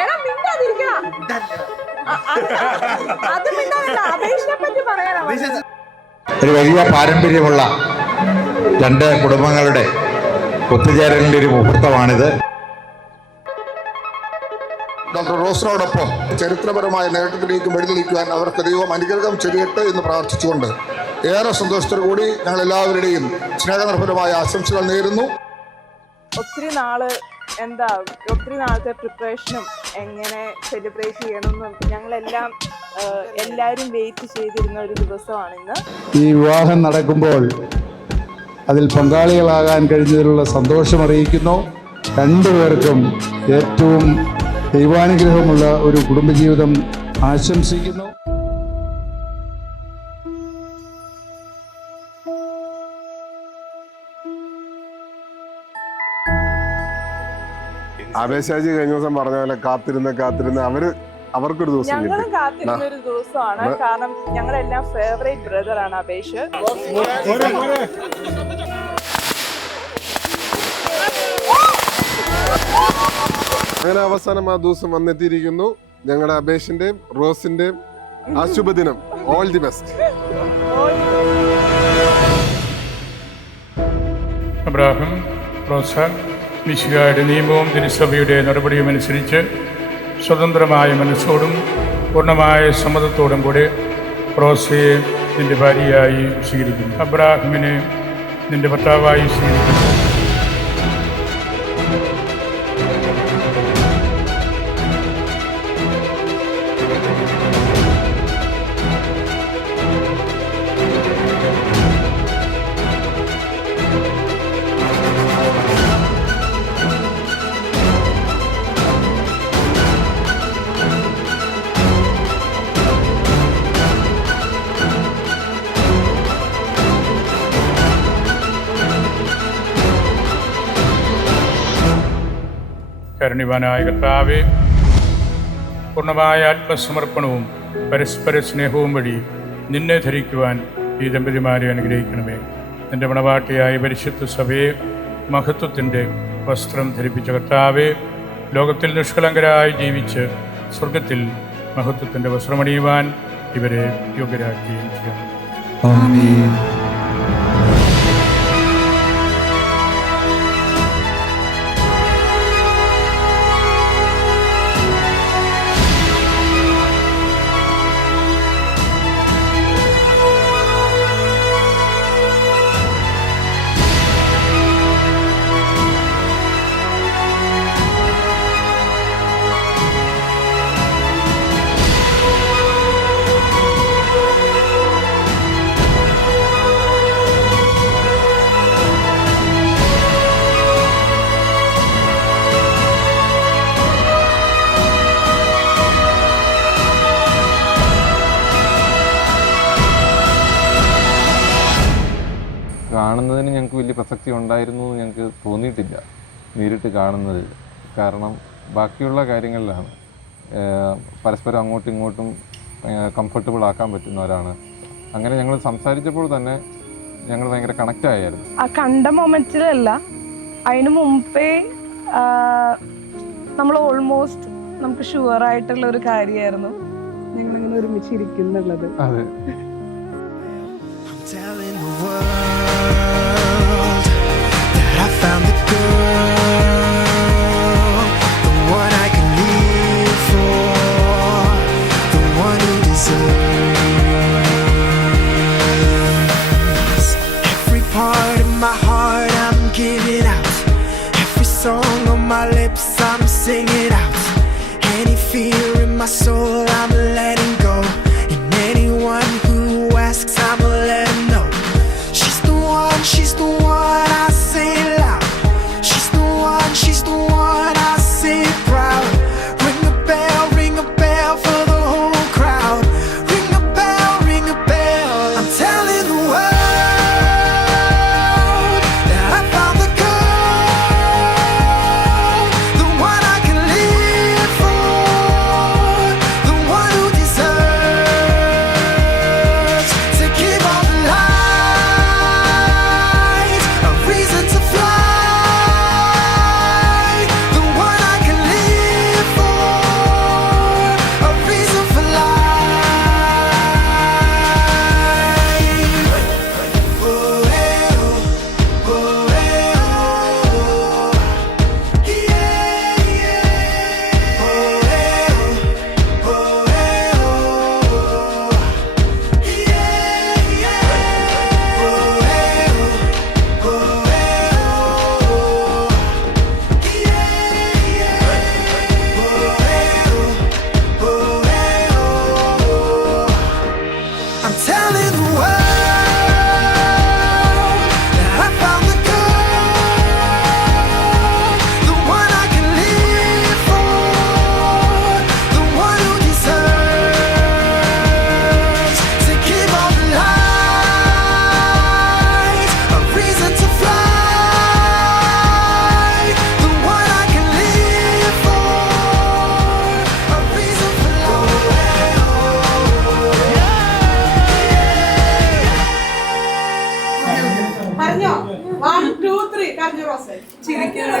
എടാ മിണ്ടാതിരിക്കടാ. അത് മിണ്ടാതില്ല, അപേക്ഷയെ പറ്റി പറയാനാ. ഒരു വലിയ പാരമ്പര്യമുള്ള രണ്ട് കുടുംബങ്ങളുടെ ഒത്തുചേരലിൻ്റെ ഒരു മുഹൂർത്തമാണിത്. ഡോക്ടർ റോസിനോടൊപ്പം ചരിത്രപരമായ നേട്ടത്തിലേക്ക് വഴിതെളിക്കുവാൻ അവർക്ക് ദൈവം അനുഗ്രഹം ചെയ്യട്ടെ എന്ന് പ്രാർത്ഥിച്ചുകൊണ്ട് ഏറെ സന്തോഷത്തോടു കൂടി ഞങ്ങൾ എല്ലാവരുടെയും സ്നേഹനിർഭരമായ ആശംസകൾ നേരുന്നു. ഒത്തിരി നാളത്തെ പ്രിപ്പറേഷനും എങ്ങനെ സെലിബ്രേറ്റ് ചെയ്യണമെന്നും ഞങ്ങളെല്ലാം എല്ലാവരും വെയിറ്റ് ചെയ്തിരുന്ന ഒരു ദിവസമാണിന്ന്. ഈ വിവാഹം നടക്കുമ്പോൾ അതിൽ പങ്കാളികളാകാൻ കഴിഞ്ഞതിലുള്ള സന്തോഷം അറിയിക്കുന്നു. രണ്ടുപേർക്കും ഏറ്റവും ദൈവാനുഗ്രഹമുള്ള ഒരു കുടുംബജീവിതം ആശംസിക്കുന്നു. ആവേശാജി കഴിഞ്ഞ ദിവസം പറഞ്ഞ പോലെ കാത്തിരുന്ന് അവർക്കൊരു ദിവസം ഞങ്ങളും കാത്തിരുന്ന ഒരു ദിവസമാണ്. കാരണം ഞങ്ങളെല്ലാം ഫേവറേറ്റ് ബ്രദർ ആണ് അപേഷ്. അങ്ങനെ അവസാനം ആ ദിവസം വന്നെത്തിയിരിക്കുന്നു. ഞങ്ങളുടെ അപേഷിന്റെയും റോസിന്റെയും ആ ശുഭദിനം. All the best. അബ്രാഹം, റോസ, മിശിഹായുടെ നിയമവും തിരുസഭയുടെ നടപടിയും അനുസരിച്ച് സ്വതന്ത്രമായ മനസ്സോടും പൂർണ്ണമായ സമ്മതത്തോടും കൂടെ റോസയെ നിന്റെ ഭാര്യയായി സ്വീകരിക്കുന്നു. അബ്രാഹമിനെ നിന്റെ ഭർത്താവായി സ്വീകരിക്കുന്നു. കരുണിവാനായ കർത്താവേ, പൂർണ്ണമായ ആത്മസമർപ്പണവും പരസ്പര സ്നേഹവും വഴി നിന്നെ ധരിക്കുവാൻ ഈ ദമ്പതിമാരെ അനുഗ്രഹിക്കണമേ. നിന്റെ മണവാട്ടിയായ പരിശുദ്ധ സഭയെ മഹത്വത്തിൻ്റെ വസ്ത്രം ധരിപ്പിച്ച കർത്താവേ, ലോകത്തിൽ നിഷ്കളങ്കരായി ജീവിച്ച് സ്വർഗത്തിൽ മഹത്വത്തിൻ്റെ വസ്ത്രമണിയുവാൻ ഇവരെ യോഗ്യരാക്കുകയും ചെയ്യണം. ആമേൻ. കാണുന്നതിന് ഞങ്ങൾക്ക് വലിയ പ്രസക്തി ഉണ്ടായിരുന്നു എന്ന് ഞങ്ങൾക്ക് തോന്നിയിട്ടില്ല നേരിട്ട് കാണുന്നതിൽ. കാരണം ബാക്കിയുള്ള കാര്യങ്ങളിലാണ് പരസ്പരം അങ്ങോട്ടും ഇങ്ങോട്ടും കംഫർട്ടബിൾ ആക്കാൻ പറ്റുന്നവരാണ്. അങ്ങനെ ഞങ്ങൾ സംസാരിച്ചപ്പോൾ തന്നെ ഞങ്ങൾ ഭയങ്കര കണക്റ്റ് ആയിരുന്നു. ആ കണ്ട മൊമെന്റിലല്ല, അതിന് മുമ്പേ നമ്മൾ ഓൾമോസ്റ്റ് നമുക്ക് ഷുവർ ആയിട്ടുള്ള ഒരു കാര്യമായിരുന്നു ഞങ്ങളിങ്ങനെ ഒരുമിച്ചിരിക്കുന്നുള്ളത്. അതെ. Sing it out. Any fear in my soul, I'm letting go. And anyone who asks, I'ma let them know. She's the one I say loud. She's the one I say proud. Ring a bell for the whole crowd. Ring a bell. I'm telling the world that I found the girl, the one I can live for, the ചിരിക്കുന്നു